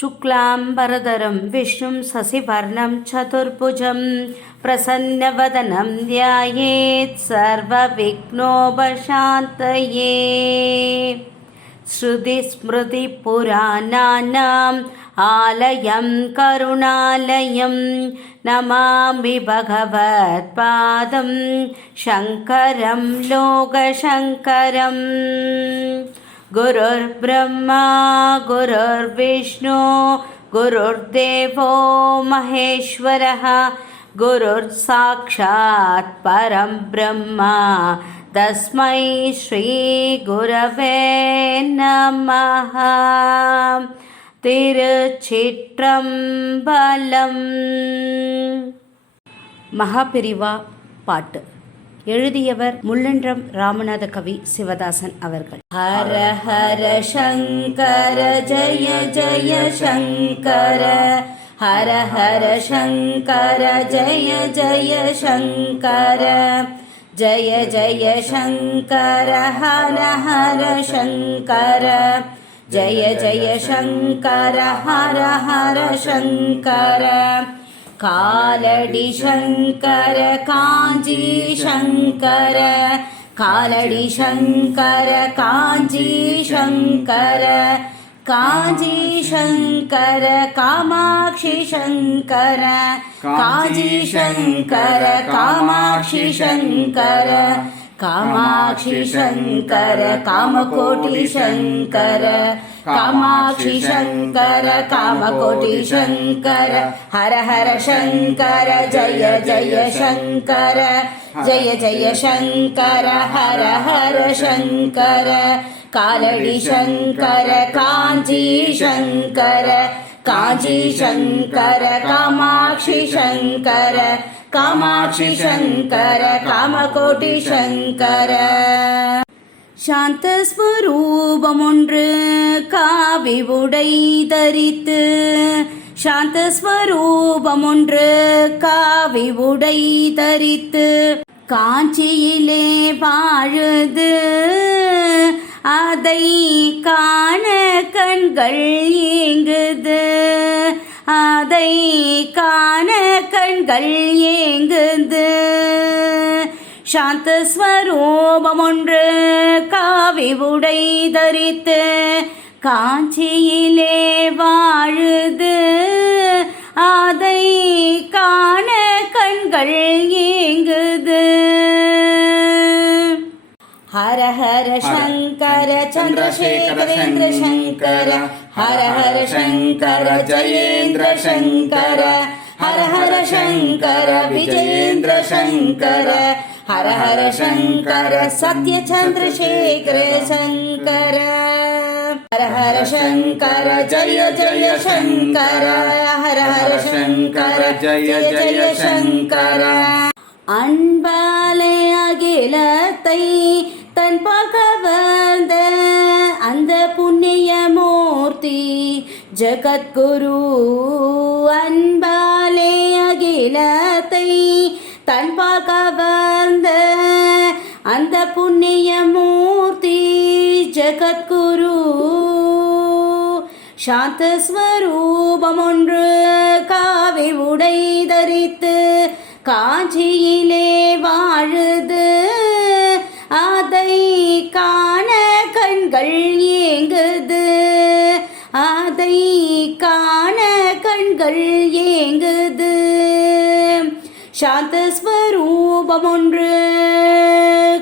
शुक्लाम्बरधरं विष्णुं शशिवर्णं चतुर्भुजं प्रसन्नवदनं ध्यायेत् सर्वविघ्नोपशान्तये। श्रुतिस्मृतिपुराणानाम् आलयं करुणालयं नमामि भगवत्पादं शङ्करं लोकशङ्करम्। गुरुर्ब्रह्मा गुरुर्विष्णु गुरुर्देवो महेश्वरः गुरुर्साक्षात् परं ब्रह्म तस्मै श्रीगुरवे नमः। திருச்சிற்றம்பலம். மகாபிரிவா பாட்டு எழுதியவர் முள்ளன்றம் ராமநாத கவி சிவதாசன் அவர்கள். ஹர ஹர சங்கர ஜய ஜய சங்கர, ஹர ஹர சங்கர ஜய ஜய சங்கர, ஜய ஜய சங்கர ஹர ஹர சங்கர, ஜய ஜய சங்கர ஹர ஹர சங்கர. காலடி சங்கர காஞ்சி சங்கர, காலடி சங்கர காஞ்சி சங்கர, காஞ்சி சங்கர காமாட்சி சங்கர, காஞ்சி சங்கர காமாட்சி சங்கர, காமாட்சி சங்கர காமகோட்டி சங்கர, காமாட்சி சங்கர காமகோட்டி சங்கர. ஹர ஹர சங்கர ஜய ஜய சங்கர, ஜய ஜய சங்கர ஹர ஹர சங்கர. காலடி சங்கர காஞ்சி சங்கர, காஞ்சி சங்கர காமாட்சி சங்கர, காமாட்சி சங்கர காமகோட்டி சங்கர. சாந்தஸ்வரூபம் ஒன்று காவி உடை தரித்து, சாந்தஸ்வரூபம் ஒன்று காவி உடை தரித்து, காஞ்சியிலே வாழுது அதை காண கண்கள் ஏங்குது, அதை காண கண்கள் ஏங்குது. சாந்தஸ்வரூபம் ஒன்று காவி உடை தரித்து, காஞ்சியிலே வாழுது அதை காண கண்கள் ஏங்குது. ஹர ஹர சங்கர சந்திரசேகரேந்திர சங்கர, ஹர ஹர சங்கர ஜயேந்திர சங்கர, ஹர ஹர சங்கர விஜயேந்திர சங்கர, ஹர ஹர சங்கர சத்ய சந்திரசேகர சங்கர. ஹர ஹர சங்கர ஜய ஜய சங்கர, ஹர ஹர சங்கர ஜய ஜய சங்கர. அன்பாலே அகிலத்தை தன் பகவந்த அந்த புண்ணிய மூர்த்தி ஜகத்குரு, அன்பாலே அகிலத்தை தன் பகவந்த அந்த புண்ணிய மூர்த்தி ஜகத்குரு. சாந்தஸ்வரூபம் ஒன்று காவி உடை தரித்து, காஞ்சியிலே வாழுது அதை காண கண்கள் ஏங்குது, அதை காண கண்கள் ஏங்குது. சாந்தஸ்வரூபம் ஒன்று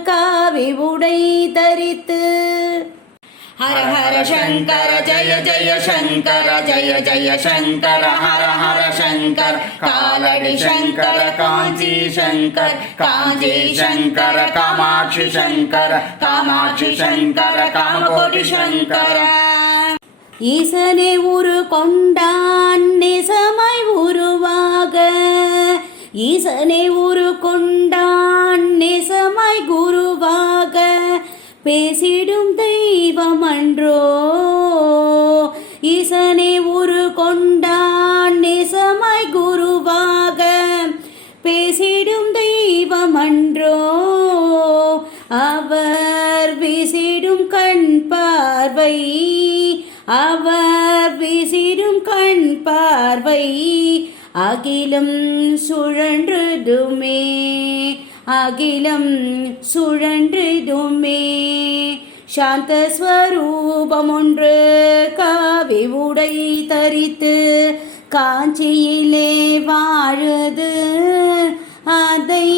காவி உடை தரித்து. ஹர ஹர சங்கர ஜய ஜய சங்கர, ஜய ஜய சங்கர ஹர ஹர சங்கர. காலடி சங்கர காஞ்சி சங்கர, காஞ்சி சங்கர காமாட்சி சங்கர, காமாட்சி சங்கர காமகோட்டி சங்கர. ஈசனே உரு கொண்டான் நேசமாய் உருவாக, ஈசனே உரு கொண்டான் நேசமாய் குருவாக, பேசிடும் தெய்வம் அன்றோ. ஈசனே உரு கொண்டான் நேசமாய் குருவாக, பேசிடும் தெய்வம் அன்றோ. அவர் வீசிடும் கண் பார்வை, அவர் வீசிடும் பார்வை அகிலம் சுழன்றுதுமே அகிலம் சுழன்றுதுமே சாந்த ஸ்வரூபம் ஒன்று காவி உடை தரித்து காஞ்சியிலே வாழுது அதை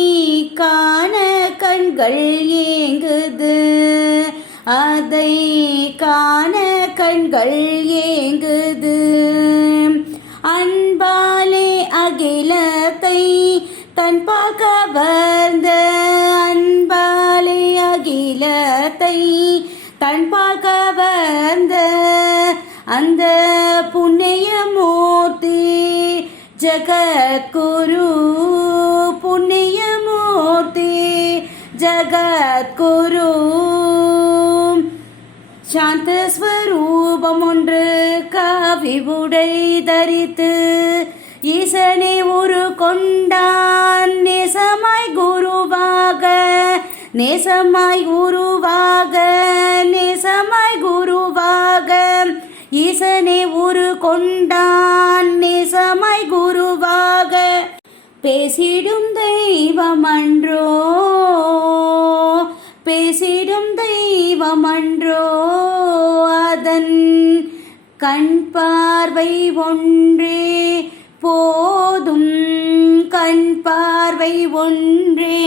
காண கண்கள் ஏங்குது அதை காண கண்கள் ஏங்குது அன்பாலே அகிலத்தை தன் கவர்ந்த அன்பாலே அகிலத்தை தன் கவர்ந்த அந்த புண்ணியமூர்த்தி ஜகத்குரு புண்ணியமூர்த்தி ஜகத்குரு சாந்த ஸ்வரூபம் ஒன்று காவி உடை தரித்து ஈசனை ஒரு கொண்டான் நேசமாய் குருவாக நேசமாய் குருவாக நேசமாய் குருவாக ஈசனை ஒரு கொண்டான் நேசமாய் குருவாக பேசிடும் தெய்வமன்றோ பேசிடும் தெய்வமன்றோ அதன் கண் பார்வை ஒன்றே போதும் கண் பார்வை ஒன்றே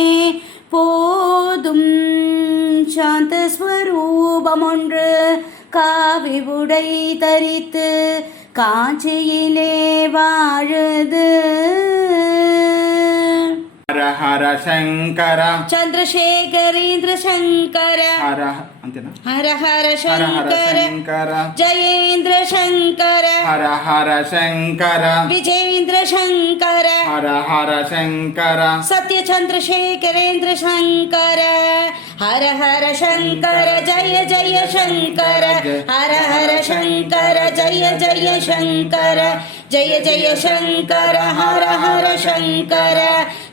போதும் சாந்த ஸ்வரூபம் ஒன்று காவி உடை தரித்து காஞ்சியிலே வாழுது ஹர ஹர சங்கர சந்திரசேகரேந்திர சங்கர ஹர ಅಂತೆನಾ ஹர ஹர சங்கர ஜெயேந்திர சங்கர ஹர ஹர சங்கர விஜேந்திர சங்கர ஹர ஹர சங்கர சத்ய சந்திரசேகரேந்திர சங்கர ஹர ஹர சங்கர ஜய ஜய சங்கர ஹர ஹர சங்கர ஜய ஜய சங்கர ஜய ஜய சங்கர ஹர ஹர சங்கர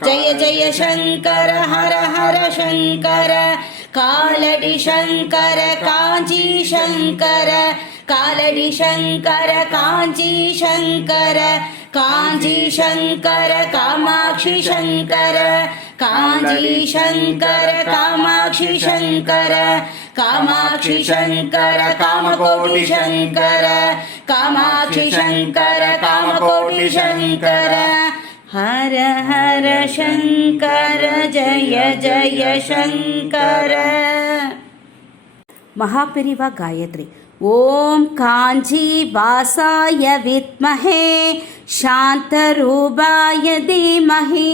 ஜய ஜய சங்கர ஹர ஹர சங்கர காலடி சங்கர காஞ்சி சங்கர காலடி சங்கர காஞ்சி சங்கர காஞ்சி சங்கர காமாட்சி சங்கர காஞ்சி சங்கர காமாட்சி சங்கர காமாட்சி சங்கர காமகோடி சங்கர காமாட்சி சங்கர காமகோடி சங்கர ஹர ஹர சங்கர ஜய ஜய சங்கர. மகாபெரிவா காயத்ரி. ஓம் காஞ்சி வாசாய வித்மஹே சாந்தரூபாய தீமஹி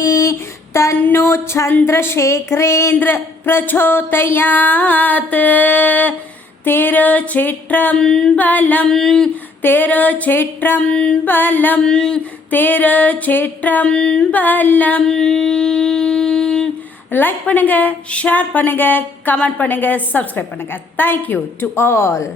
தன்னோ சந்திரசேகரேந்திர பிரச்சோதயாத். திருச்சிற்றம்பலம் திருச்சிற்றம்பலம் திருச்சிற்றம்பலம். லைக் பண்ணுங்க, ஷேர் பண்ணுங்க, கமெண்ட் பண்ணுங்க, சப்ஸ்கிரைப் பண்ணுங்க. Thank you to all.